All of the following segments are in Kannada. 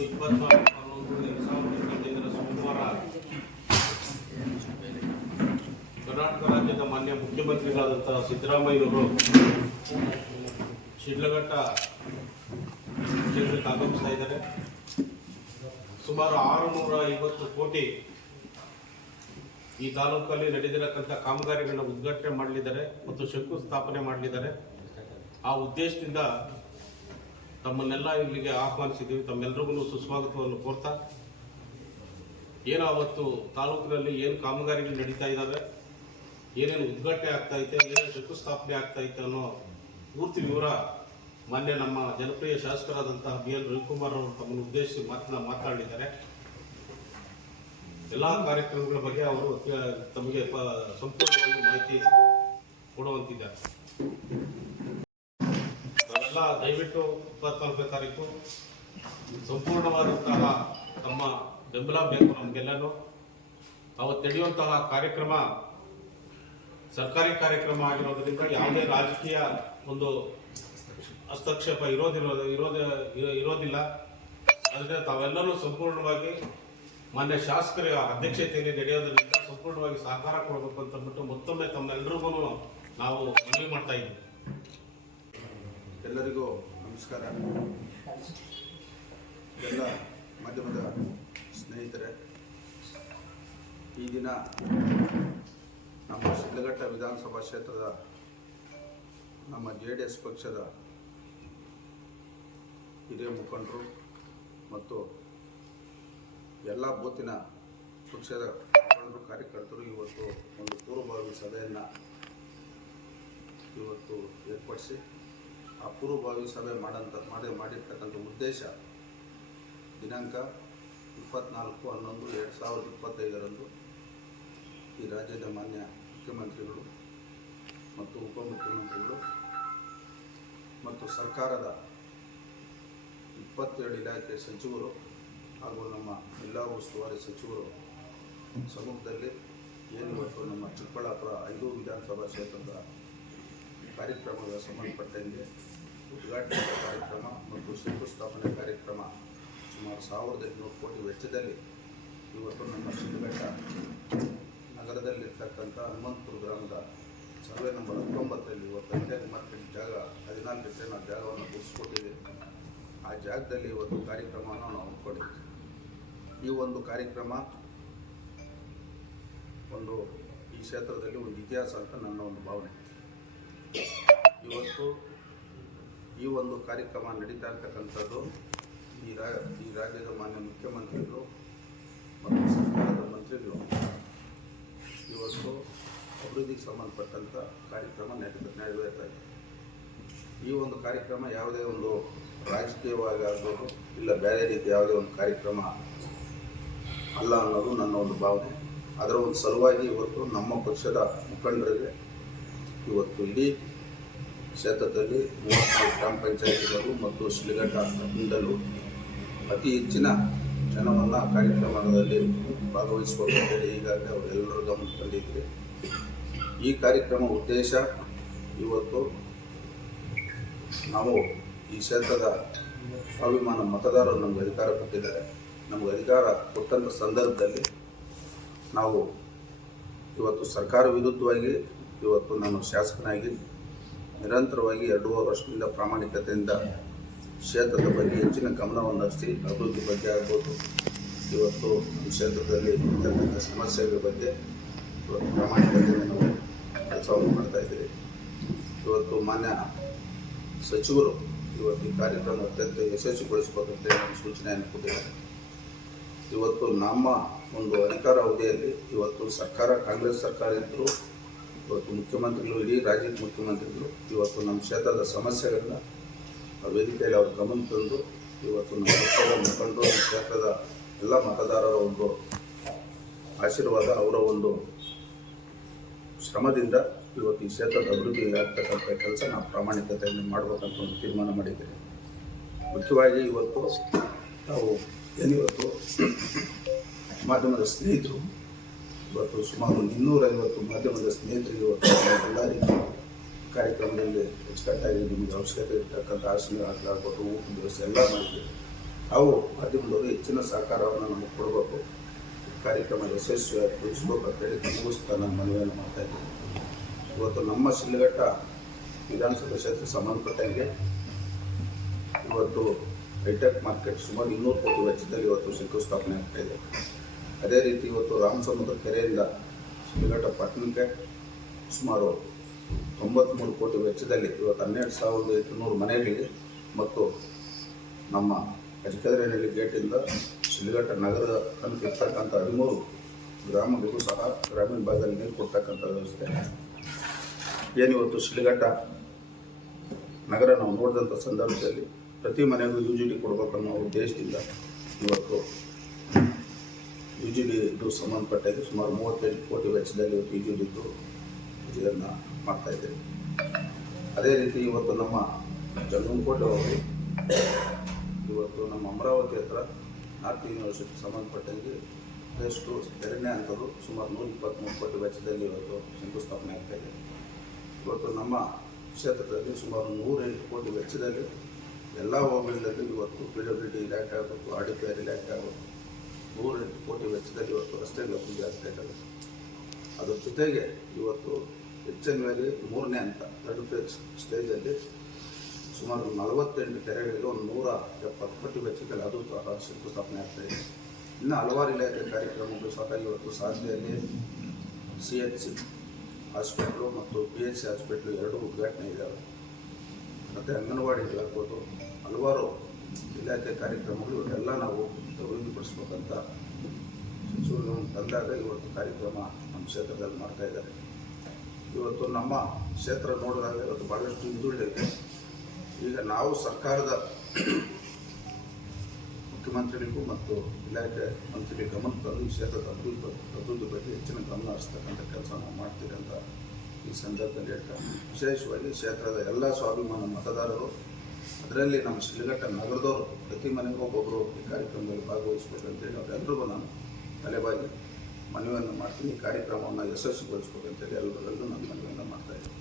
24/11/2025 ಸೋಮವಾರ ಕರ್ನಾಟಕ ರಾಜ್ಯದ ಮಾನ್ಯ ಮುಖ್ಯಮಂತ್ರಿಗಳಾದಂತಹ ಸಿದ್ದರಾಮಯ್ಯವರು ಶಿಡ್ಲಘಟ್ಟ ಕ್ಷೇತ್ರಕ್ಕೆ ಆಗಮಿಸ್ತಾ ಇದ್ದಾರೆ. ಸುಮಾರು 650 ಕೋಟಿ ಈ ತಾಲೂಕಲ್ಲಿ ನಡೆದಿರತಕ್ಕಂಥ ಕಾಮಗಾರಿಗಳನ್ನ ಉದ್ಘಾಟನೆ ಮಾಡಲಿದ್ದಾರೆ ಮತ್ತು ಶಂಕುಸ್ಥಾಪನೆ ಮಾಡಲಿದ್ದಾರೆ. ಆ ಉದ್ದೇಶದಿಂದ ತಮ್ಮನ್ನೆಲ್ಲ ಇಲ್ಲಿಗೆ ಆಹ್ವಾನಿಸಿದ್ದೀವಿ. ತಮ್ಮೆಲ್ಲರಿಗೂ ಸುಸ್ವಾಗತವನ್ನು ಕೋರ್ತಾ, ಏನು ಅವತ್ತು ತಾಲೂಕಿನಲ್ಲಿ ಏನು ಕಾಮಗಾರಿಗಳು ನಡೀತಾ ಇದ್ದಾವೆ, ಏನೇನು ಉದ್ಘಾಟನೆ ಆಗ್ತಾ ಐತೆ, ಏನೇನು ಶಂಕುಸ್ಥಾಪನೆ ಆಗ್ತಾ ಐತೆ ಅನ್ನೋ ಪೂರ್ತಿ ವಿವರ ಮಾನ್ಯ ನಮ್ಮ ಜನಪ್ರಿಯ ಶಾಸಕರಾದಂತಹ BL ರವಿಕುಮಾರ್ ಅವರು ತಮ್ಮನ್ನು ಉದ್ದೇಶಿಸಿ ಮಾತನಾಡಿದ್ದಾರೆ. ಎಲ್ಲ ಕಾರ್ಯಕ್ರಮಗಳ ಬಗ್ಗೆ ಅವರು ತಮಗೆ ಸಂಪೂರ್ಣವಾಗಿ ಮಾಹಿತಿ ಕೊಡುವಂತಿದ್ದಾರೆ. ನಾವೆಲ್ಲ ದಯವಿಟ್ಟು 24ನೇ ತಾರೀಕು ಸಂಪೂರ್ಣವಾದಂತಹ ತಮ್ಮ ಬೆಂಬಲ ಬೇಕು ನಮಗೆಲ್ಲನೂ. ಅವತ್ತು ನಡೆಯುವಂತಹ ಕಾರ್ಯಕ್ರಮ ಸರ್ಕಾರಿ ಕಾರ್ಯಕ್ರಮ ಆಗಿರೋದ್ರಿಂದ ಯಾವುದೇ ರಾಜಕೀಯ ಒಂದು ಹಸ್ತಕ್ಷೇಪ ಇರೋದಿಲ್ಲ. ಅದರಿಂದ ತಾವೆಲ್ಲರೂ ಸಂಪೂರ್ಣವಾಗಿ ಮಾನ್ಯ ಶಾಸಕರ ಅಧ್ಯಕ್ಷತೆಯಲ್ಲಿ ನಡೆಯೋದ್ರಿಂದ ಸಂಪೂರ್ಣವಾಗಿ ಸಹಕಾರ ಕೊಡಬೇಕು ಅಂತ ಅಂದ್ಬಿಟ್ಟು ಮತ್ತೊಮ್ಮೆ ತಮ್ಮೆಲ್ಲರಿಗೂ ನಾವು ಮನವಿ ಮಾಡ್ತಾ ಇದ್ದೀವಿ. ಎಲ್ಲರಿಗೂ ನಮಸ್ಕಾರ. ಎಲ್ಲ ಮಾಧ್ಯಮದ ಸ್ನೇಹಿತರೆ, ಈ ದಿನ ನಮ್ಮ ಶಿಡ್ಲಘಟ್ಟ ವಿಧಾನಸಭಾ ಕ್ಷೇತ್ರದ ನಮ್ಮ JDS ಪಕ್ಷದ ಹಿರಿಯ ಮುಖಂಡರು ಮತ್ತು ಎಲ್ಲ ಬೂತಿನ ಪಕ್ಷದ ಮುಖಂಡರು, ಕಾರ್ಯಕರ್ತರು ಇವತ್ತು ಒಂದು ಪೂರ್ವಭಾವಿ ಸಭೆಯನ್ನು ಇವತ್ತು ಏರ್ಪಡಿಸಿ ಆ ಪೂರ್ವಭಾವಿ ಸಭೆ ಮಾಡಿರ್ತಕ್ಕಂಥ ಉದ್ದೇಶ ದಿನಾಂಕ 24/11/2025 ಈ ರಾಜ್ಯದ ಮಾನ್ಯ ಮುಖ್ಯಮಂತ್ರಿಗಳು ಮತ್ತು ಉಪಮುಖ್ಯಮಂತ್ರಿಗಳು ಮತ್ತು ಸರ್ಕಾರದ 27 ಇಲಾಖೆ ಸಚಿವರು ಹಾಗೂ ನಮ್ಮ ಎಲ್ಲ ಉಸ್ತುವಾರಿ ಸಚಿವರು ಸಮ್ಮುಖದಲ್ಲಿ ಏನಿವತ್ತು ನಮ್ಮ ಚಿಕ್ಕಬಳ್ಳಾಪುರ 5 ವಿಧಾನಸಭಾ ಕ್ಷೇತ್ರದ ಕಾರ್ಯಕ್ರಮಗಳ ಸಂಬಂಧಪಟ್ಟಂತೆ ಉದ್ಘಾಟನಾ ಕಾರ್ಯಕ್ರಮ ಮತ್ತು ಶಂಕುಸ್ಥಾಪನೆ ಕಾರ್ಯಕ್ರಮ ಸುಮಾರು 1800 ಕೋಟಿ ವೆಚ್ಚದಲ್ಲಿ ಇವತ್ತು ನಮ್ಮ ಶಿಡ್ಲಘಟ್ಟ ನಗರದಲ್ಲಿರ್ತಕ್ಕಂಥ ಹನುಮಂತಪುರ ಗ್ರಾಮದ ಸರ್ವೆ ನಂಬರ್ 19ರಲ್ಲಿ ಇವತ್ತು ಇಂಡಿಯನ್ ಮಾರ್ಕೆಟ್ ಜಾಗ 14 ಎಕರೆ ನಾವು ಜಾಗವನ್ನು ಗುರುತಿಸ್ಕೊಟ್ಟಿದ್ದೀವಿ. ಆ ಜಾಗದಲ್ಲಿ ಇವತ್ತು ಕಾರ್ಯಕ್ರಮವನ್ನು ನಾವು ಹಮ್ಮಿಕೊಂಡಿದ್ದೀವಿ. ಈ ಒಂದು ಕಾರ್ಯಕ್ರಮ ಒಂದು ಈ ಕ್ಷೇತ್ರದಲ್ಲಿ ಒಂದು ಇತಿಹಾಸ ಅಂತ ನನ್ನ ಒಂದು ಭಾವನೆ. ಇವತ್ತು ಈ ಒಂದು ಕಾರ್ಯಕ್ರಮ ನಡೀತಾ ಇರ್ತಕ್ಕಂಥದ್ದು ಈ ರಾಜ್ಯದ ಮಾನ್ಯ ಮುಖ್ಯಮಂತ್ರಿಗಳು ಮತ್ತು ಸರ್ಕಾರದ ಮಂತ್ರಿಗಳು ಇವತ್ತು ಅಭಿವೃದ್ಧಿಗೆ ಸಂಬಂಧಪಟ್ಟಂಥ ಕಾರ್ಯಕ್ರಮ ನೆರವೇರ್ತಾ ಇದೆ. ಈ ಒಂದು ಕಾರ್ಯಕ್ರಮ ಯಾವುದೇ ಒಂದು ರಾಜಕೀಯವಾಗಿ ಆಗ್ಬೋದು, ಇಲ್ಲ ಬೇರೆ ರೀತಿ ಯಾವುದೇ ಒಂದು ಕಾರ್ಯಕ್ರಮ ಅಲ್ಲ ಅನ್ನೋದು ನನ್ನ ಒಂದು ಭಾವನೆ. ಅದರ ಒಂದು ಸಲುವಾಗಿ ಇವತ್ತು ನಮ್ಮ ಪಕ್ಷದ ಮುಖಂಡರಿಗೆ ಇವತ್ತು ಇಡೀ ಕ್ಷೇತ್ರದಲ್ಲಿ 34 ಗ್ರಾಮ ಪಂಚಾಯತಿಗಳು ಮತ್ತು ಶಿಡ್ಲಘಟ್ಟ ಪಟ್ಟಣದಲ್ಲೂ ಅತಿ ಹೆಚ್ಚಿನ ಜನವನ್ನು ಕಾರ್ಯಕ್ರಮದಲ್ಲಿ ಭಾಗವಹಿಸಿಕೊಂಡಿದ್ದಾರೆ. ಈಗಾಗಲೇ ಅವರೆಲ್ಲರೂ ಗಮನ ತಂದಿದ್ದಾರೆ. ಈ ಕಾರ್ಯಕ್ರಮ ಉದ್ದೇಶ ಇವತ್ತು ನಾವು ಈ ಕ್ಷೇತ್ರದ ಸ್ವಾಭಿಮಾನ ಮತದಾರರು ನಮಗೆ ಅಧಿಕಾರ ಕೊಟ್ಟಿದ್ದಾರೆ. ನಮಗೆ ಅಧಿಕಾರ ಕೊಟ್ಟಂಥ ಸಂದರ್ಭದಲ್ಲಿ ನಾವು ಇವತ್ತು ಸರ್ಕಾರ ವಿರುದ್ಧವಾಗಿ ಇವತ್ತು ನಾನು ಶಾಸಕನಾಗಿ ನಿರಂತರವಾಗಿ 2.5 ವರ್ಷದಿಂದ ಪ್ರಾಮಾಣಿಕತೆಯಿಂದ ಕ್ಷೇತ್ರದ ಬಗ್ಗೆ ಹೆಚ್ಚಿನ ಗಮನವನ್ನು ಹರಿಸಿ ಅಭಿವೃದ್ಧಿ ಬಗ್ಗೆ ಆಗ್ಬೋದು, ಇವತ್ತು ನಮ್ಮ ಕ್ಷೇತ್ರದಲ್ಲಿ ಇರ್ತಕ್ಕಂಥ ಸಮಸ್ಯೆಗಳ ಬಗ್ಗೆ ಇವತ್ತು ಪ್ರಾಮಾಣಿಕತೆಯಿಂದ ನಾವು ಕೆಲಸವನ್ನು ಮಾಡ್ತಾಯಿದ್ದೀರಿ. ಇವತ್ತು ಮಾನ್ಯ ಸಚಿವರು ಇವತ್ತು ಈ ಕಾರ್ಯಕ್ರಮ ಅತ್ಯಂತ ಯಶಸ್ವಿಗೊಳಿಸಬೇಕಂತೇಳಿ ನಮ್ಮ ಸೂಚನೆಯನ್ನು ಕೊಟ್ಟಿದ್ದಾರೆ. ಇವತ್ತು ನಮ್ಮ ಒಂದು ಅಧಿಕಾರ ಅವಧಿಯಲ್ಲಿ ಇವತ್ತು ಸರ್ಕಾರ ಕಾಂಗ್ರೆಸ್ ಸರ್ಕಾರ ಇದ್ದರೂ ಇವತ್ತು ಮುಖ್ಯಮಂತ್ರಿಗಳು, ಇಡೀ ರಾಜ್ಯದ ಮುಖ್ಯಮಂತ್ರಿಗಳು ಇವತ್ತು ನಮ್ಮ ಕ್ಷೇತ್ರದ ಸಮಸ್ಯೆಗಳನ್ನ ವೇದಿಕೆಯಲ್ಲಿ ಅವ್ರ ಗಮನ ತಂದು ಇವತ್ತು ನಮ್ಮ ಪಕ್ಷದ ಮುಖಂಡರು, ನಮ್ಮ ಕ್ಷೇತ್ರದ ಎಲ್ಲ ಮತದಾರರ ಒಂದು ಆಶೀರ್ವಾದ, ಅವರ ಒಂದು ಶ್ರಮದಿಂದ ಇವತ್ತು ಈ ಕ್ಷೇತ್ರದ ಅಭಿವೃದ್ಧಿ ಆಗ್ತಕ್ಕಂಥ ಕೆಲಸ ನಾವು ಪ್ರಾಮಾಣಿಕತೆಯನ್ನು ಮಾಡಬೇಕಂತ ಒಂದು ತೀರ್ಮಾನ ಮಾಡಿದ್ದೇವೆ. ಮುಖ್ಯವಾಗಿ ಇವತ್ತು ನಾವು ಏನಿವತ್ತು ಮಾಧ್ಯಮದ ಸ್ನೇಹಿತರು ಇವತ್ತು ಸುಮಾರು 250 ಮಾಧ್ಯಮದ ಸ್ನೇಹಿತರಿಗೆ ಇವತ್ತು ಎಲ್ಲ ರೀತಿ ಕಾರ್ಯಕ್ರಮದಲ್ಲಿ ಅಚ್ಚುಕಟ್ಟಾಗಿ ನಿಮಗೆ ಅವಶ್ಯಕತೆ ಇರ್ತಕ್ಕಂಥ ಆಸನ ಆಗ್ಬೋದು, ಊಟದ ವ್ಯವಸ್ಥೆ ಎಲ್ಲ ಮಾಡಿದ್ದೀವಿ. ತಾವು ಮಾಧ್ಯಮದವರು ಹೆಚ್ಚಿನ ಸಹಕಾರವನ್ನು ನಮಗೆ ಕೊಡಬೇಕು, ಕಾರ್ಯಕ್ರಮ ಯಶಸ್ವಿಗೊಳಿಸಬೇಕು ಅಂತೇಳಿ ತಮಗೂ ಸಹ ನಾನು ಮನವಿಯನ್ನು ಮಾಡ್ತಾ ಇದ್ದೀನಿ. ಇವತ್ತು ನಮ್ಮ ಶಿಡ್ಲಘಟ್ಟ ವಿಧಾನಸಭಾ ಕ್ಷೇತ್ರಕ್ಕೆ ಸಂಬಂಧಪಟ್ಟಂಗೆ ಇವತ್ತು ಹೈಟೆಕ್ ಮಾರ್ಕೆಟ್ ಸುಮಾರು 200 ಕೋಟಿ ವೆಚ್ಚದಲ್ಲಿ ಇವತ್ತು ಶಂಕುಸ್ಥಾಪನೆ ಆಗ್ತಾಯಿದೆ. ಅದೇ ರೀತಿ ಇವತ್ತು ರಾಮಸಮುದ್ರ ಕೆರೆಯಿಂದ ಶಿಡ್ಲಘಟ್ಟ ಪಟ್ಟಣಕ್ಕೆ ಸುಮಾರು 93 ಕೋಟಿ ವೆಚ್ಚದಲ್ಲಿ ಇವತ್ತು 12,800 ಮನೆಗಳಿಗೆ ಮತ್ತು ನಮ್ಮ ಅಜಕದರೇನಹಳ್ಳಿ ಗೇಟಿಂದ ಶಿಡ್ಲಘಟ್ಟ ನಗರದ ತನಕ ಇರ್ತಕ್ಕಂಥ 13 ಗ್ರಾಮಗಳಿಗೂ ಸಹ ಗ್ರಾಮೀಣ ಭಾಗದಲ್ಲಿ ನೀರು ಕೊಡ್ತಕ್ಕಂಥ ವ್ಯವಸ್ಥೆ ಏನಿವತ್ತು ಶಿಡ್ಲಘಟ್ಟ ನಗರ ನಾವು ನೋಡಿದಂಥ ಸಂದರ್ಭದಲ್ಲಿ ಪ್ರತಿ ಮನೆಗೂ UGD ಕೊಡಬೇಕನ್ನೋ ಉದ್ದೇಶದಿಂದ ಇವತ್ತು UGD ಇದು ಸಂಬಂಧಪಟ್ಟಾಗಿ ಸುಮಾರು 38 ಕೋಟಿ ವೆಚ್ಚದಲ್ಲಿ ಇವತ್ತು UGD ಇದನ್ನು ಮಾಡ್ತಾಯಿದ್ದೇವೆ. ಅದೇ ರೀತಿ ಇವತ್ತು ನಮ್ಮ ಜಂಗಮಕೋಟೆ ಅವರು ಇವತ್ತು ನಮ್ಮ ಅಮರಾವತಿ ಹತ್ರ ನಾರ್ತ್ ಯೂನಿವರ್ಸಿಟಿಗೆ ಸಂಬಂಧಪಟ್ಟಂಗೆ ಎಷ್ಟು 2ನೇ ಹಂತದ್ದು ಸುಮಾರು 123 ಕೋಟಿ ವೆಚ್ಚದಲ್ಲಿ ಇವತ್ತು ಶಂಕುಸ್ಥಾಪನೆ ಆಗ್ತಾಯಿದೆ. ಇವತ್ತು ನಮ್ಮ ಕ್ಷೇತ್ರದಲ್ಲಿ ಸುಮಾರು 108 ಕೋಟಿ ವೆಚ್ಚದಲ್ಲಿ ಎಲ್ಲ ಹೋಬಳಿಗಳಲ್ಲಿ ಇವತ್ತು PWD ಇಲಾಖೆ ಆಗಬೇಕು, RDPR ಇಲಾಖೆ ಆಗಬೇಕು, 108 ಕೋಟಿ ವೆಚ್ಚದಲ್ಲಿ ಇವತ್ತು ರಸ್ತೆಗಳ ಅಭಿವೃದ್ಧಿ ಆಗ್ತಾ ಇದ್ದಾವೆ. ಅದ್ರ ಜೊತೆಗೆ ಇವತ್ತು HN ವ್ಯಾಲಿ 3ನೇ ಹಂತ 3rd ಫೇಸ್ ಸ್ಟೇಜಲ್ಲಿ ಸುಮಾರು 48 ಕೆರೆಗಳಿಗೆ ಒಂದು 170 ಕೋಟಿ ವೆಚ್ಚದಲ್ಲಿ ಅದು ಸಹ ಶಂಕುಸ್ಥಾಪನೆ ಆಗ್ತಾಯಿದೆ. ಇನ್ನು ಹಲವಾರು ಇಲಾಖೆ ಕಾರ್ಯಕ್ರಮಗಳು ಸಹ ಇವತ್ತು ಸಾಧನೆಯಲ್ಲಿ CHC ಹಾಸ್ಪಿಟ್ಲು ಮತ್ತು PHC ಹಾಸ್ಪಿಟ್ಲು 2 ಉದ್ಘಾಟನೆ ಇದ್ದಾವೆ. ಮತ್ತು ಅಂಗನವಾಡಿಗಳಾಗ್ಬೋದು, ಹಲವಾರು ಇಲಾಖೆ ಕಾರ್ಯಕ್ರಮಗಳು ಇವತ್ತೆಲ್ಲ ನಾವು ಅಭಿವೃದ್ಧಿಪಡಿಸ್ಬೇಕಂತ ಸಚಿವರು ತಂದಾಗ ಇವತ್ತು ಕಾರ್ಯಕ್ರಮ ನಮ್ಮ ಕ್ಷೇತ್ರದಲ್ಲಿ ಮಾಡ್ತಾಯಿದ್ದಾರೆ. ಇವತ್ತು ನಮ್ಮ ಕ್ಷೇತ್ರ ನೋಡಿದಾಗ ಇವತ್ತು ಭಾಳಷ್ಟು ಹಿಂದುಳಿದಿದೆ. ಈಗ ನಾವು ಸರ್ಕಾರದ ಮುಖ್ಯಮಂತ್ರಿಗಳಿಗೂ ಮತ್ತು ಇಲಾಖೆ ಮಂತ್ರಿಗಳಿಗೆ ಗಮನ ತಂದು ಈ ಕ್ಷೇತ್ರದ ಅಭಿವೃದ್ಧಿ ಬಗ್ಗೆ ಹೆಚ್ಚಿನ ಗಮನ ಹರಿಸ್ತಕ್ಕಂಥ ಕೆಲಸ ನಾವು ಮಾಡ್ತೀವಿ ಅಂತ ಈ ಸಂದರ್ಭದಲ್ಲಿ ಹೇಳ್ತಾರೆ. ವಿಶೇಷವಾಗಿ ಕ್ಷೇತ್ರದ ಎಲ್ಲ ಸ್ವಾಭಿಮಾನ ಮತದಾರರು, ಅದರಲ್ಲಿ ನಮ್ಮ ಶಿಡ್ಲಘಟ್ಟ ನಗರದವರು ಪ್ರತಿ ಮನೆಗೂ ಒಬ್ಬೊಬ್ಬರು ಈ ಕಾರ್ಯಕ್ರಮದಲ್ಲಿ ಭಾಗವಹಿಸಬೇಕಂತೇಳಿ ಅವರೆಲ್ಲರಿಗೂ ನಾನು ತಲೆಬಾಗಿ ಮನವಿಯನ್ನು ಮಾಡ್ತೀನಿ. ಈ ಕಾರ್ಯಕ್ರಮವನ್ನು ಯಶಸ್ವಿಗೊಳಿಸ್ಬೇಕಂತೇಳಿ ಎಲ್ಲರಲ್ಲೂ ನಾನು ಮನವಿಯನ್ನು ಮಾಡ್ತಾಯಿದ್ದೀನಿ.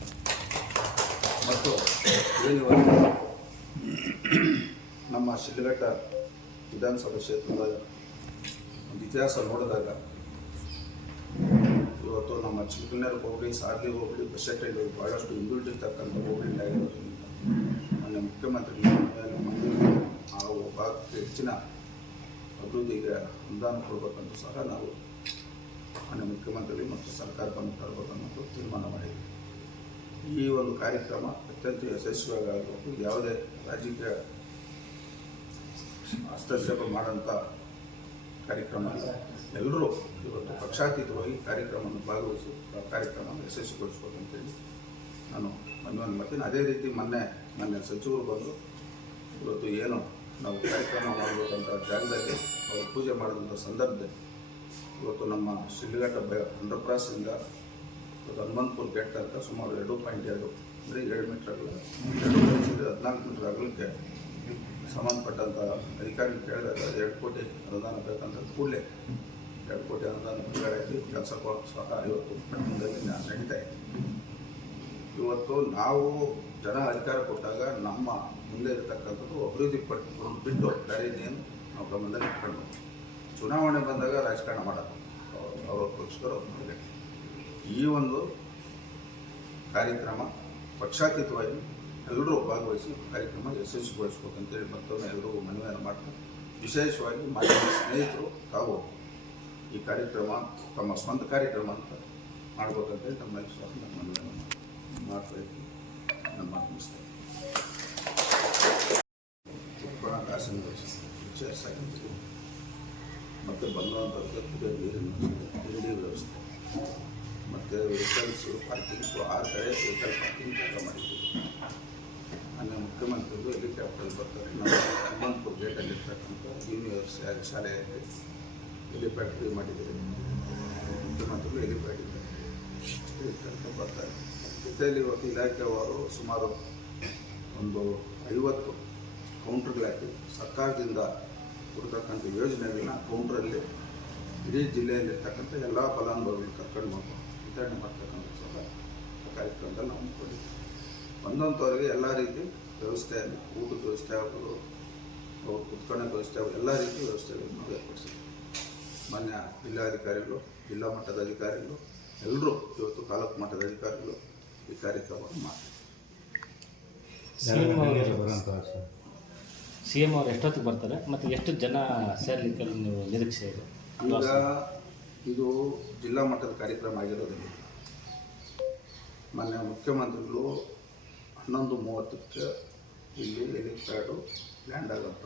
ಮತ್ತು ಏನಿವತ್ತು ನಮ್ಮ ಶಿಡ್ಲಘಟ್ಟ ವಿಧಾನಸಭಾ ಕ್ಷೇತ್ರದ ಒಂದು ಇತಿಹಾಸ ನೋಡಿದಾಗ ಇವತ್ತು ನಮ್ಮ ಚಿಕ್ಕನೂರು ಹೋಬಳಿ, ಸಾರ್ಲಿ ಹೋಬಳಿ, ಬಸೆಟ್ಟಳ್ಳಿ ಭಾಳಷ್ಟು ಹಿಂದುಳಿದಿರ್ತಕ್ಕಂಥ ಹೋಬಳಿಗಳಾಗಿರೋದ್ರಿಂದ ಮಾನ್ಯ ಮುಖ್ಯಮಂತ್ರಿಗಳು ಆ ಭಾಗಕ್ಕೆ ಹೆಚ್ಚಿನ ಅಭಿವೃದ್ಧಿಗೆ ಅನುದಾನ ಕೊಡಬೇಕಂತ ಸಹ ನಾವು ಮಾನ್ಯ ಮುಖ್ಯಮಂತ್ರಿಗಳು ಮತ್ತು ಸರ್ಕಾರ ಗಮನ ತರಬೇಕನ್ನೋದು ತೀರ್ಮಾನ ಮಾಡಿದ್ವಿ. ಈ ಒಂದು ಕಾರ್ಯಕ್ರಮ ಅತ್ಯಂತ ಯಶಸ್ವಿಯಾಗಿ ಆಗಬೇಕು. ಯಾವುದೇ ರಾಜಕೀಯ ಹಸ್ತಕ್ಷೇಪ ಮಾಡೋಂಥ ಕಾರ್ಯಕ್ರಮ ಅಲ್ಲ. ಎಲ್ಲರೂ ಇವತ್ತು ಪಕ್ಷಾತೀತವಾಗಿ ಕಾರ್ಯಕ್ರಮವನ್ನು ಭಾಗವಹಿಸಿ ಕಾರ್ಯಕ್ರಮವನ್ನು ಯಶಸ್ವಿಗೊಳಿಸ್ಬೇಕಂತೇಳಿ ನಾನು ಮನವಿಯನ್ನು ಮಾಡ್ತೀನಿ. ಅದೇ ರೀತಿ ಮೊನ್ನೆ ಸಚಿವರು ಬಂದು ಇವತ್ತು ಏನು ನಾವು ಕಾರ್ಯಕ್ರಮ ಮಾಡಬೇಕಂತ ಜಾಗದಲ್ಲಿ ಅವರು ಪೂಜೆ ಮಾಡಿದಂಥ ಸಂದರ್ಭದಲ್ಲಿ ಇವತ್ತು ನಮ್ಮ ಶಿಡ್ಲಘಟ್ಟ ಅಂಡರ್ ಕ್ರಾಸಿಂದ ಇವತ್ತು ಹನುಮಂತಪುರ ಗೇಟ್ ತನಕ ಸುಮಾರು 2.2 ಅಂದರೆ 7 ಮೀಟರ್ ಅಗಲ, 14 ಮೀಟರ್ ಅಗಲಕ್ಕೆ ಸಂಬಂಧಪಟ್ಟಂಥ ಅಧಿಕಾರಿಗಳು ಕೇಳಿದಾಗ 2 ಕೋಟಿ ಅನುದಾನ ಬೇಕಂತ ಕೂಡಲೇ 2 ಕೋಟಿ ಅನುದಾನ ಬಿಡುಗಡೆ ಆಗಿ ಕೆಲಸ ಸಹ ಇವತ್ತು ಪಟ್ಟಣದಲ್ಲಿ ನಡೀತಾ ಇದೆ. ಇವತ್ತು ನಾವು ಜನ ಅಧಿಕಾರ ಕೊಟ್ಟಾಗ ನಮ್ಮ ಮುಂದೆ ಇರತಕ್ಕಂಥದ್ದು ಅಭಿವೃದ್ಧಿ ಬಿಟ್ಟು ಬೇರೆ ಇನ್ನೇನು ನಾವು ಗಮನದಲ್ಲಿ ಇಟ್ಕೊಂಡು ಚುನಾವಣೆ ಬಂದಾಗ ರಾಜಕಾರಣ ಮಾಡೋದು ಅವರ ಪಕ್ಷಕರು ಅವ್ರ ಈ ಒಂದು ಕಾರ್ಯಕ್ರಮ ಪಕ್ಷಾತೀತವಾಗಿ ಎಲ್ಲರೂ ಭಾಗವಹಿಸಿ ಕಾರ್ಯಕ್ರಮ ಯಶಸ್ವಿಗೊಳಿಸ್ಬೇಕಂತೇಳಿ ಮತ್ತೊಮ್ಮೆ ಎಲ್ಲರಿಗೂ ಮನವಿಯನ್ನು ಮಾಡ್ತಾರೆ. ವಿಶೇಷವಾಗಿ ಮಾಧ್ಯಮ ಸ್ನೇಹಿತರು ತಾವು ಈ ಕಾರ್ಯಕ್ರಮ ತಮ್ಮ ಸ್ವಂತ ಕಾರ್ಯಕ್ರಮ ಅಂತ ಮಾಡ್ಬೇಕಂತೇಳಿ ತಮ್ಮಲ್ಲಿ ಸಹ ನಾನು ಮನವಿಯನ್ನು ಮಾಡ್ತಾಯಿದ್ದೀನಿ. ನನ್ನ ಮಾತು ಮುಗಿಸ್ತೇನೆ. ಹಾಸನ ವಿಚಾರಿಸಾಗಿರ್ತೀವಿ ಮತ್ತು ಬಂದಂಥದ್ದು ಕುಡಿಯೋ ನೀರಿನ ತಿಂಡಿ ವ್ಯವಸ್ಥೆ ಮತ್ತು ವೆಹಿಕಲ್ಸು ಪಾರ್ಕಿಂಗ್ 6 ಕಡೆ ವೆಹಿಕಲ್ ಪಾರ್ಕಿಂಗ್ ಜಾಗ ಮಾಡಿದ್ದೀವಿ. ನನ್ನ ಮುಖ್ಯಮಂತ್ರಿಗಳು ಹೆಲಿಕಾಪ್ಟರ್ ಬರ್ತಾರೆ. ನಾವು ಹನುಮಂತಪುರ ಗೇಟಲ್ಲಿರ್ತಕ್ಕಂಥ ಯೂನಿವರ್ಸಿಟಿ ಶಾಲೆಯಲ್ಲಿ ಹೆಲಿಪ್ಯಾಡ್ ಫ್ರೀ ಮಾಡಿದ್ದೀವಿ. ಮುಖ್ಯಮಂತ್ರಿಗಳು ಹೆಲಿಪ್ಯಾಡ್ ಇದ್ದಾರೆ ಬರ್ತಾರೆ. ಜೊತೆಯಲ್ಲಿ ಇವತ್ತು ಇಲಾಖೆಯವರು ಸುಮಾರು ಒಂದು 50 ಕೌಂಟ್ರ್ಗಳಾಕಿ ಸರ್ಕಾರದಿಂದ ಕೊಡ್ತಕ್ಕಂಥ ಯೋಜನೆಗಳನ್ನ ಕೌಂಟ್ರಲ್ಲಿ ಇಡೀ ಜಿಲ್ಲೆಯಲ್ಲಿರ್ತಕ್ಕಂಥ ಎಲ್ಲ ಫಲಾನುಭವಿಗಳು ಕರ್ಕೊಂಡು ವಿತರಣೆ ಮಾಡ್ತಕ್ಕಂಥ ಸಹ ಕಾರ್ಯಕ್ರಮದಲ್ಲಿ ನಾವು ಹಮ್ಮಿಕೊಂಡಿದ್ದೀವಿ. ಬಂದಂಥವರಿಗೆ ಎಲ್ಲ ರೀತಿ ವ್ಯವಸ್ಥೆಯನ್ನು ಊಟದ ವ್ಯವಸ್ಥೆ ಆಗ್ಬೋದು, ಅವ್ರು ಕುತ್ಕೊಳ್ಳೋಕೆ ವ್ಯವಸ್ಥೆ ಎಲ್ಲ ರೀತಿಯ ವ್ಯವಸ್ಥೆಗಳನ್ನು ನಾವು ಏರ್ಪಡಿಸಿದ್ದೀವಿ. ಮಾನ್ಯ ಜಿಲ್ಲಾಧಿಕಾರಿಗಳು, ಜಿಲ್ಲಾ ಮಟ್ಟದ ಅಧಿಕಾರಿಗಳು ಎಲ್ಲರೂ ಇವತ್ತು ತಾಲೂಕು ಮಟ್ಟದ ಅಧಿಕಾರಿಗಳು ಈ ಕಾರ್ಯಕ್ರಮವನ್ನು ಮಾಡ್ತಾರೆ. CM ಅವರು ಎಷ್ಟೊತ್ತಿಗೆ ಬರ್ತಾರೆ ಮತ್ತು ಎಷ್ಟು ಜನ ಸೇರಲಿಕ್ಕೆ ನೀವು ನಿರೀಕ್ಷೆ ಇದೆ? ಈಗ ಇದು ಜಿಲ್ಲಾ ಮಟ್ಟದ ಕಾರ್ಯಕ್ರಮ ಆಗಿರೋದ್ರಿಂದ ಮಾನ್ಯ ಮುಖ್ಯಮಂತ್ರಿಗಳು 11:30ಕ್ಕೆ ಇಲ್ಲಿ ಹೆಲಿಪ್ಯಾಡು ಲ್ಯಾಂಡ್ ಆಗೋಂಥ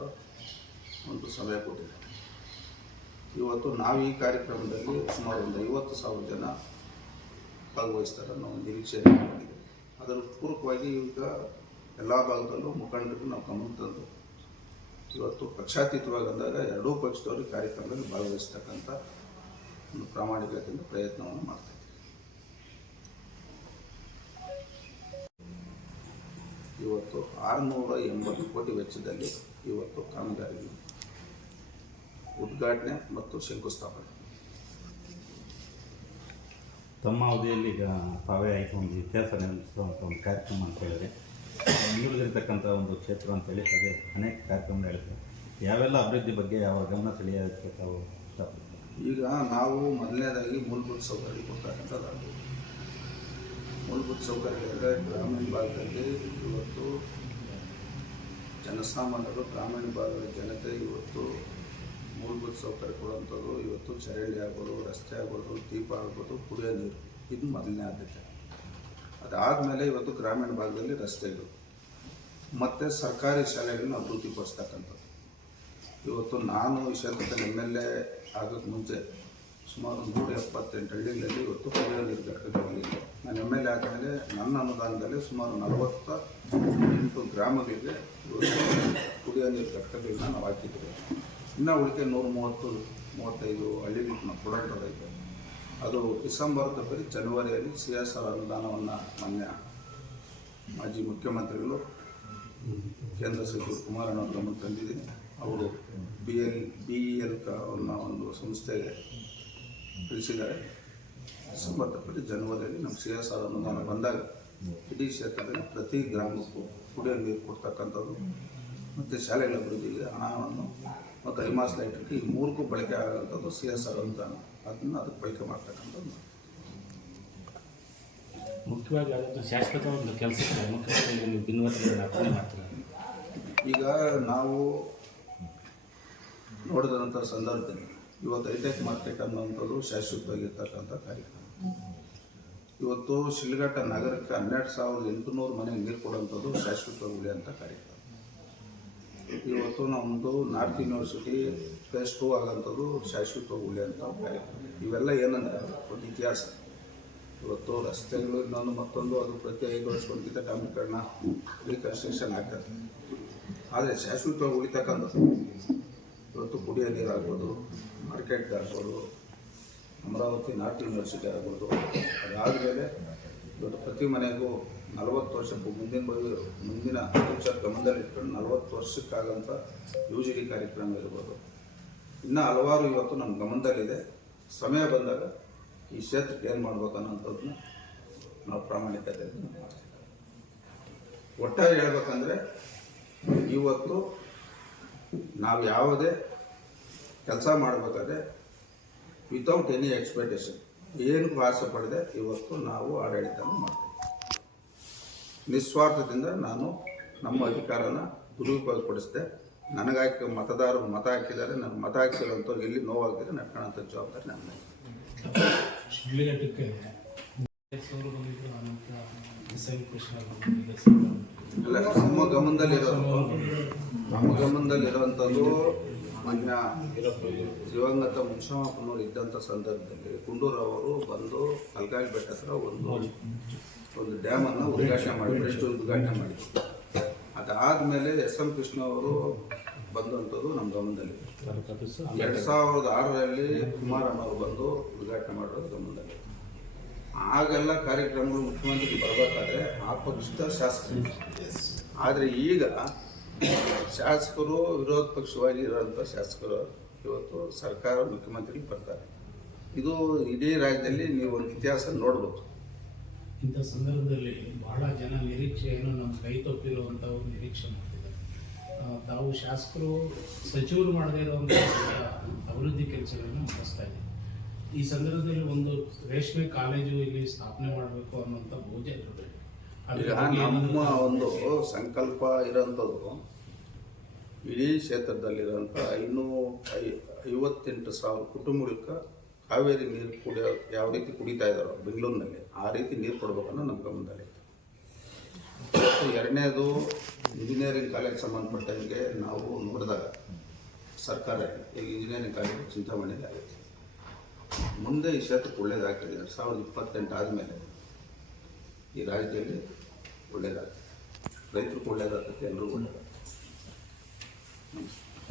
ಒಂದು ಸಮಯ ಕೊಟ್ಟಿದ್ದಾರೆ. ಇವತ್ತು ನಾವು ಈ ಕಾರ್ಯಕ್ರಮದಲ್ಲಿ ಸುಮಾರು ಒಂದು 50,000 ಜನ ಭಾಗವಹಿಸ್ತಾರೆ ಅನ್ನೋ ಒಂದು ನಿರೀಕ್ಷೆಯನ್ನು ಮಾಡಿದ್ದೇವೆ. ಅದರ ಪೂರಕವಾಗಿ ಈಗ ಎಲ್ಲ ಭಾಗದಲ್ಲೂ ಮುಖಂಡರಿಗೂ ನಾವು ಗಮನ ತಂದು ಇವತ್ತು ಪಕ್ಷಾತೀತವಾಗಿ ಅಂದಾಗ ಎರಡೂ ಪಕ್ಷದವರು ಕಾರ್ಯಕ್ರಮದಲ್ಲಿ ಭಾಗವಹಿಸ್ತಕ್ಕಂಥ ಒಂದು ಪ್ರಾಮಾಣಿಕತೆಯಿಂದ ಪ್ರಯತ್ನವನ್ನು ಮಾಡ್ತಾ ಇದ್ದೀವಿ. ಇವತ್ತು 680 ಕೋಟಿ ವೆಚ್ಚದಲ್ಲಿ ಇವತ್ತು ಕಾಮಗಾರಿ ಉದ್ಘಾಟನೆ ಮತ್ತು ಶಂಕುಸ್ಥಾಪನೆ. ತಮ್ಮ ಅವಧಿಯಲ್ಲಿ ಈಗ ತಾವೇ ಆಯಿತು ಒಂದು ಇತಿಹಾಸ ನಿರ್ಮಿಸುವಂಥ ಒಂದು ಕಾರ್ಯಕ್ರಮ ಅಂತ ಹೇಳಿದ್ರೆ ನೀಡಿರ್ತಕ್ಕಂಥ ಒಂದು ಕ್ಷೇತ್ರ ಅಂತೇಳಿ ಅದೇ ಅನೇಕ ಕಾರ್ಯಕ್ರಮ ಹೇಳಿದೆ. ಯಾವೆಲ್ಲ ಅಭಿವೃದ್ಧಿ ಬಗ್ಗೆ ಯಾವ ಗಮನ ಸೆಳೆಯೋದಕ್ಕೆ ತಾವು ಇಷ್ಟಪಡ್ತೀವಿ? ಈಗ ನಾವು ಮೊದಲನೇದಾಗಿ ಮೂಲಭೂತ ಸೌಕರ್ಯ ಕೊಡ್ತಕ್ಕಂಥದ್ದು. ಮೂಲಭೂತ ಸೌಕರ್ಯಗಳಿಂದ ಗ್ರಾಮೀಣ ಭಾಗದಲ್ಲಿ ಇವತ್ತು ಜನಸಾಮಾನ್ಯರು, ಗ್ರಾಮೀಣ ಭಾಗದ ಜನತೆ ಇವತ್ತು ಮೂಲಭೂತ ಸೌಕರ್ಯ ಕೊಡುವಂಥದ್ದು. ಇವತ್ತು ಚರಂಡಿ ಆಗ್ಬೋದು, ರಸ್ತೆ ಆಗ್ಬೋದು, ದೀಪ ಆಗ್ಬೋದು, ಕುಡಿಯೋ ನೀರು, ಇದು ಮೊದಲನೇ ಆದ್ಯತೆ. ಅದಾದಮೇಲೆ ಇವತ್ತು ಗ್ರಾಮೀಣ ಭಾಗದಲ್ಲಿ ರಸ್ತೆಗಳು ಮತ್ತು ಸರ್ಕಾರಿ ಶಾಲೆಗಳನ್ನ ಅಭಿವೃದ್ಧಿಪಡಿಸ್ತಕ್ಕಂಥದ್ದು. ಇವತ್ತು ನಾನು ಈ ಕ್ಷೇತ್ರದಲ್ಲಿ MLA ಆಗೋಕ್ಕೆ ಮುಂಚೆ ಸುಮಾರು 178 ಹಳ್ಳಿಗಳಲ್ಲಿ ಇವತ್ತು ಕುಡಿಯೋ ನೀರು ಘಟಕಗಳಿಲ್ಲ. ನಾನು MLA ಆದಮೇಲೆ ನನ್ನ ಅನುದಾನದಲ್ಲಿ ಸುಮಾರು 48 ಗ್ರಾಮಗಳಿಗೆ ಕುಡಿಯೋ ನೀರು ಘಟಕಗಳನ್ನ ನಾವು ಹಾಕಿದ್ದೇವೆ. ಇನ್ನೂ ಉಳಿಕೆ 135 ಹಳ್ಳಿಗಳನ್ನ ನಾವು ಕೊಡೋಂಥದ್ದೈತೆ. ಅದು ಡಿಸೆಂಬರ್ದ ಬರೀ ಜನವರಿಯಲ್ಲಿ CSR ಅನುದಾನವನ್ನು ಮಾನ್ಯ ಮಾಜಿ ಮುಖ್ಯಮಂತ್ರಿಗಳು ಕೇಂದ್ರ ಸಚಿವರು ಕುಮಾರಣ್ಣವ್ರ ಗಮನ ತಂದಿದ್ದೀನಿ. ಅವರು BEL ಅನ್ನೋ ಒಂದು ಸಂಸ್ಥೆಗೆ ತಿಳಿಸಿದ್ದಾರೆ. ಡಿಸೆಂಬರ್ದ ಬರೀ ಜನವರಿಯಲ್ಲಿ ನಮ್ಮ CSR ಅನುದಾನ ಬಂದಾಗ ಇಡೀ ಕ್ಷೇತ್ರದಲ್ಲಿ ಪ್ರತಿ ಗ್ರಾಮಕ್ಕೂ ಕುಡಿಯೋ ನೀರು ಕೊಡ್ತಕ್ಕಂಥದ್ದು ಮತ್ತು ಶಾಲೆಗಳ ಅಭಿವೃದ್ಧಿಗೆ ಹಣವನ್ನು ಮತ್ತು ಐಮಾಸ್ ಲೈಟ್ರಿಗೆ ಈ ಮೂರಕ್ಕೂ ಬಳಕೆ ಆಗೋಂಥದ್ದು CSR ಅನುದಾನ. ಅದಕ್ಕೆ ಬಳಕೆ ಮಾಡ್ತಕ್ಕಂಥದ್ದು. ಮುಖ್ಯವಾಗಿ ಅದನ್ನು ಶಾಶ್ವತ ಒಂದು ಕೆಲಸಕ್ಕೆ ಮುಖ್ಯವಾಗಿ ನೀವು ಭಿನ್ನವತೆಗಳನ್ನು ಅರ್ಪಣೆ ಮಾಡ್ತೀರಾ? ಈಗ ನಾವು ನೋಡಿದಂಥ ಸಂದರ್ಭದಲ್ಲಿ ಇವತ್ತು ಹೈಟೆಕ್ ಮಾರ್ಕೆಟ್ ಅನ್ನೋಂಥದ್ದು ಶಾಶ್ವತವಾಗಿರ್ತಕ್ಕಂಥ ಕಾರ್ಯಕ್ರಮ. ಇವತ್ತು ಶಿಡ್ಲಘಟ್ಟ ನಗರಕ್ಕೆ 12,800 ಮನೆಗೆ ನೀರು ಕೊಡುವಂಥದ್ದು ಶಾಶ್ವತವಾಗಿ ಉಳಿಯುವಂಥ ಕಾರ್ಯಕ್ರಮ. ಇವತ್ತು ನಮ್ಮದು ನಾರ್ತ್ ಯೂನಿವರ್ಸಿಟಿ ಫೇಸ್ 2 ಆಗೋಂಥದ್ದು ಶಾಶ್ವತವಾಗಿ ಉಳಿಯುವಂಥ ಕಾರ್ಯಕ್ರಮ. ಇವೆಲ್ಲ ಏನಂದರೆ ಒಂದು ಇತಿಹಾಸ. ಇವತ್ತು ರಸ್ತೆಗಳು ಇನ್ನೊಂದು ಮತ್ತೊಂದು ಅದು ಪ್ರತಿ 5 ವರ್ಷಕ್ಕೊಂದಿದ್ದ ಡಾಂಬರೀಕರಣ ರೀಕನ್ಸ್ಟ್ರಕ್ಷನ್ ಆಗ್ತದೆ. ಆದರೆ ಶಾಶ್ವತವಾಗಿ ಉಳಿತಕ್ಕಂಥದ್ದು ಇವತ್ತು ಕುಡಿಯೋ ನೀರು ಆಗ್ಬೋದು, ಮಾರ್ಕೆಟ್ ಆಗ್ಬೋದು, ಅಮರಾವತಿ ನಾರ್ತ್ ಯೂನಿವರ್ಸಿಟಿ ಆಗ್ಬೋದು. ಅದಾದಮೇಲೆ ಇವತ್ತು ಪ್ರತಿ ಮನೆಗೂ 40 ವರ್ಷಕ್ಕೂ ಮುಂದಿನ ಫ್ಯೂಚರ್ ಗಮನದಲ್ಲಿ ಇಟ್ಕೊಂಡು 40 ವರ್ಷಕ್ಕಾಗಂಥ UGD ಕಾರ್ಯಕ್ರಮ ಇರ್ಬೋದು. ಇನ್ನೂ ಹಲವಾರು ಇವತ್ತು ನಮ್ಮ ಗಮನದಲ್ಲಿದೆ. ಸಮಯ ಬಂದಾಗ ಈ ಕ್ಷೇತ್ರಕ್ಕೆ ಏನು ಮಾಡ್ಬೇಕು ಅನ್ನೋಂಥದ್ದನ್ನ ನಾವು ಪ್ರಾಮಾಣಿಕತೆಯನ್ನು ಮಾಡ್ತೀವಿ. ಒಟ್ಟಾರೆ ಹೇಳ್ಬೇಕಂದ್ರೆ ಇವತ್ತು ನಾವು ಯಾವುದೇ ಕೆಲಸ ಮಾಡಬೇಕಾದ್ರೆ ವಿತೌಟ್ ಎನಿ ಎಕ್ಸ್ಪೆಕ್ಟೇಷನ್, ಏನಕ್ಕೂ ಆಸೆ ಪಡದೆ ಇವತ್ತು ನಾವು ಆಡಳಿತನ ಮಾಡ್ತೀವಿ. ನಿಸ್ವಾರ್ಥದಿಂದ ನಾನು ನಮ್ಮ ಅಧಿಕಾರನ ದುರುಪಯೋಗಪಡಿಸಿದೆ. ನನಗಾಕಿ ಮತದಾರರು ಮತ ಹಾಕಿದ್ದಾರೆ, ನನಗೆ ಮತ ಹಾಕಿರೋಂಥವ್ರು ಎಲ್ಲಿ ನೋವಾಗ್ತಿದೆ ನಡ್ಕೊಳ್ಳೋಂಥ ಜವಾಬ್ದಾರಿ ನನ್ನ. ಅಲ್ಲ, ನಮ್ಮ ಗಮನದಲ್ಲಿರೋಂಥದ್ದು ಮಾನ್ಯ ದಿವಂಗತ ಮುನ್ಷಮ್ಮಪ್ಪನವರು ಇದ್ದಂಥ ಸಂದರ್ಭದಲ್ಲಿ ಗುಂಡೂರವರು ಬಂದು ಕಲ್ಗಾಯಿ ಬೆಟ್ಟ ಹತ್ರ ಒಂದು ಡ್ಯಾಮನ್ನು ಉದ್ಘಾಟನೆ ಮಾಡಿದ್ರು. ಅದಾದಮೇಲೆ SM ಕೃಷ್ಣ ಅವರು ಬಂದಂಥದ್ದು ನಮ್ಮ ಗಮನದಲ್ಲಿ. 2006ರಲ್ಲಿ ಕುಮಾರಣ್ಣವರು ಬಂದು ಉದ್ಘಾಟನೆ ಮಾಡೋದು ಗಮನದಲ್ಲಿ. ಆಗೆಲ್ಲ ಕಾರ್ಯಕ್ರಮಗಳು ಮುಖ್ಯಮಂತ್ರಿ ಬರಬೇಕಾದ್ರೆ ಆ ಪಕ್ಷದ ಶಾಸಕರು. ಆದರೆ ಈಗ ಶಾಸಕರು ವಿರೋಧ ಪಕ್ಷವಾಗಿ ಇರೋಂಥ ಶಾಸಕರು ಇವತ್ತು ಸರ್ಕಾರ ಮುಖ್ಯಮಂತ್ರಿ ಬರ್ತಾರೆ. ಇದು ಇಡೀ ರಾಜ್ಯದಲ್ಲಿ ನೀವು ಒಂದು ಇತಿಹಾಸ ನೋಡ್ಬೋದು. ಇಂಥ ಸಂದರ್ಭದಲ್ಲಿ ಬಹಳ ಜನ ನಿರೀಕ್ಷೆಯನ್ನು ನಮ್ಮ ಕೈ ತಪ್ಪಿರುವಂಥ ನಿರೀಕ್ಷೆ ಮಾಡ್ತಿದ್ದಾರೆ. ತಾವು ಶಾಸಕರು ಸಚಿವರು ಮಾಡದೇ ಇರುವಂಥ ಅಭಿವೃದ್ಧಿ ಕೆಲಸಗಳನ್ನು ಮಾಡಿಸ್ತಾ ಇದ್ದೀವಿ. ಈ ಸಂದರ್ಭದಲ್ಲಿ ಒಂದು ರೇಷ್ಮೆ ಕಾಲೇಜು ಇಲ್ಲಿ ಸ್ಥಾಪನೆ ಮಾಡಬೇಕು ಅನ್ನೋಂಥ ಬಹುಜ ಇರಬೇಕು. ಈಗ ನಮ್ಮ ಒಂದು ಸಂಕಲ್ಪ ಇರೋಂಥದ್ದು ಇಡೀ ಕ್ಷೇತ್ರದಲ್ಲಿರೋಂಥ 558,000 ಕುಟುಂಬಕ್ಕೆ ಕಾವೇರಿ ನೀರು ಕುಡಿಯೋ ಯಾವ ರೀತಿ ಕುಡಿತಾ ಇದ್ದಾರೋ ಬೆಂಗಳೂರಿನಲ್ಲಿ ಆ ರೀತಿ ನೀರು ಕೊಡ್ಬೇಕನ್ನೋ ನಮ್ಮ ಗಮನದಲ್ಲಿತ್ತು. ಮತ್ತು ಎರಡನೇದು ಇಂಜಿನಿಯರಿಂಗ್ ಕಾಲೇಜ್ ಸಂಬಂಧಪಟ್ಟಂಗೆ ನಾವು ನೋಡಿದಾಗ ಸರ್ಕಾರ ಈಗ ಇಂಜಿನಿಯರಿಂಗ್ ಕಾಲೇಜು ಚಿಂತಾಮಣಿಯಲ್ಲಿ ಆಗುತ್ತೆ. ಮುಂದೆ ಈ ಕ್ಷೇತ್ರಕ್ಕೆ ಒಳ್ಳೆಯದಾಗ್ತದೆ. 2028 ಆದಮೇಲೆ ಈ ರಾಜ್ಯದಲ್ಲಿ ಒಳ್ಳೆಯದಾಗ್ತದೆ, ರೈತರಿಗೂ ಒಳ್ಳೆಯದಾಗ್ತದೆ, ಎಲ್ಲರಿಗೂ ಒಳ್ಳೆಯದಾಗ್ತದೆ.